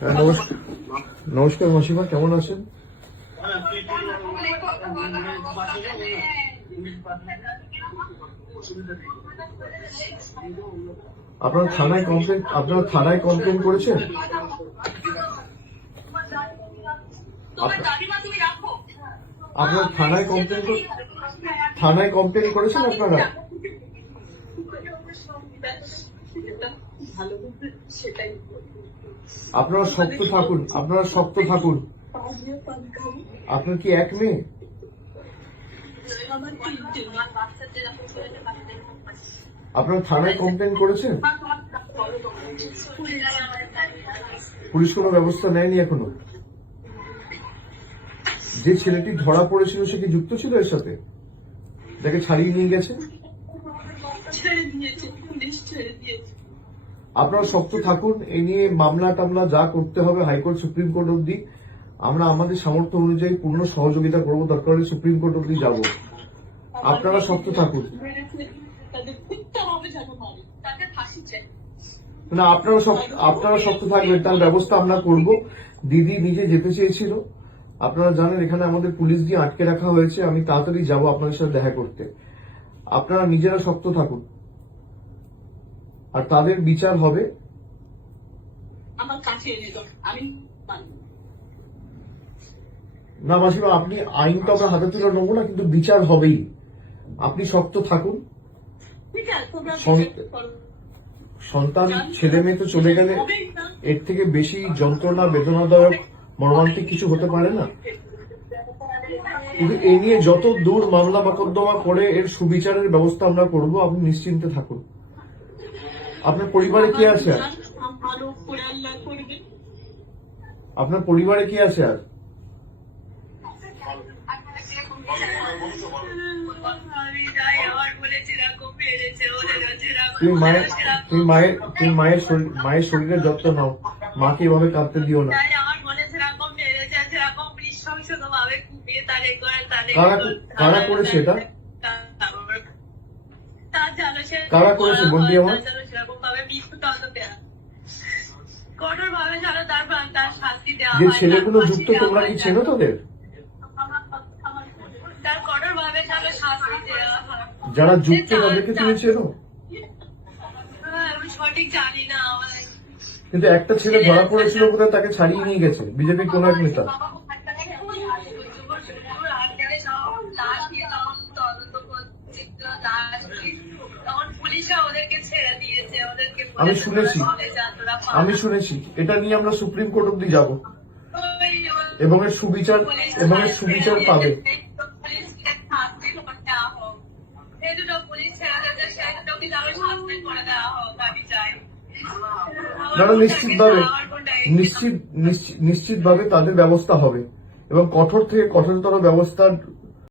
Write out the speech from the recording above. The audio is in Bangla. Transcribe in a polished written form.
হ্যাঁ, নমস্কার মাসিমা, কেমন আছেন? আপনারা থানায় কমপ্লেন করেছেন? আপনারা থানায় কমপ্লেন করেছেন আপনারা? আপনারা শক্ত থাকুন, আপনার কি এক মেয়ে? আপনারা থানায় কমপ্লেন করেছেন? পুলিশ কোনো ব্যবস্থা নেয়নি এখনো? যে ছেলেটি ধরা পড়েছিল সে কি যুক্ত ছিল এর সাথে, যাকে ছাড়িয়ে নিয়ে গেছে? আপনারা শক্ত থাকুন, এই নিয়ে মামলা টামলা যা করতে হবে হাইকোর্ট সুপ্রিম কোর্ট অব্দি আমরা আমাদের সামর্থ্য অনুযায়ী পূর্ণ সহযোগিতা করবো, দরকার হলে সুপ্রিম কোর্ট অব্দি যাবো। আপনারা শক্ত থাকুন। না, আপনারা শক্ত থাকবেন, তার ব্যবস্থা আমরা করব। দিদি নিজে যেতে চেয়েছিল, আপনারা জানেন এখানে আমাদের পুলিশ দিয়ে আটকে রাখা হয়েছে, আমি তাড়াতাড়ি যাব আপনাদের সাথে দেখা করতে। আপনারা নিজেরা শক্ত থাকুন, আর তাদের বিচার হবে। না মাসিমা, আপনি আইন তো আমরা হাতে তুলে নেবো না, কিন্তু বিচার হবেই। আপনি শক্ত থাকুন। সন্তান ছেলে মেয়ে তো চলে গেলে এর থেকে বেশি যন্ত্রণা, বেদনাদায়ক, মর্মান্তিক কিছু হতে পারে না। কিন্তু এ নিয়ে যত দূর মামলা মোকদ্দমা করে এর সুবিচারের ব্যবস্থা আমরা করব, আপনি নিশ্চিন্তে থাকুন। আপনার পরিবারে কি আছে আর? আপনার পরিবারে কি আছে আর? তুমি মায়ের শরীরের যত্ন নাও, মাকে এভাবে কাঁদতে দিও না। কারা করেছে এটা? কারা করেছে বন্ধু আমার? যে ছেলেগুলো যুক্ত, তোমরা কি চেনো তাদের? যারা যুক্ত তাদেরকে তুমি চেনো? কিন্তু একটা ছেলে ধরা পড়েছিল কোথায়, তাকে ছাড়িয়ে নিয়ে গেছে বিজেপি কোন এক নেতা। আমি শুনেছি এটা নিয়ে আমরা সুপ্রিম কোর্ট অব্দি যাব, এবং এর সুবিচার পাবে। নিশ্চিতভাবে তাদের ব্যবস্থা হবে, এবং কঠোর থেকে কঠোরতর ব্যবস্থার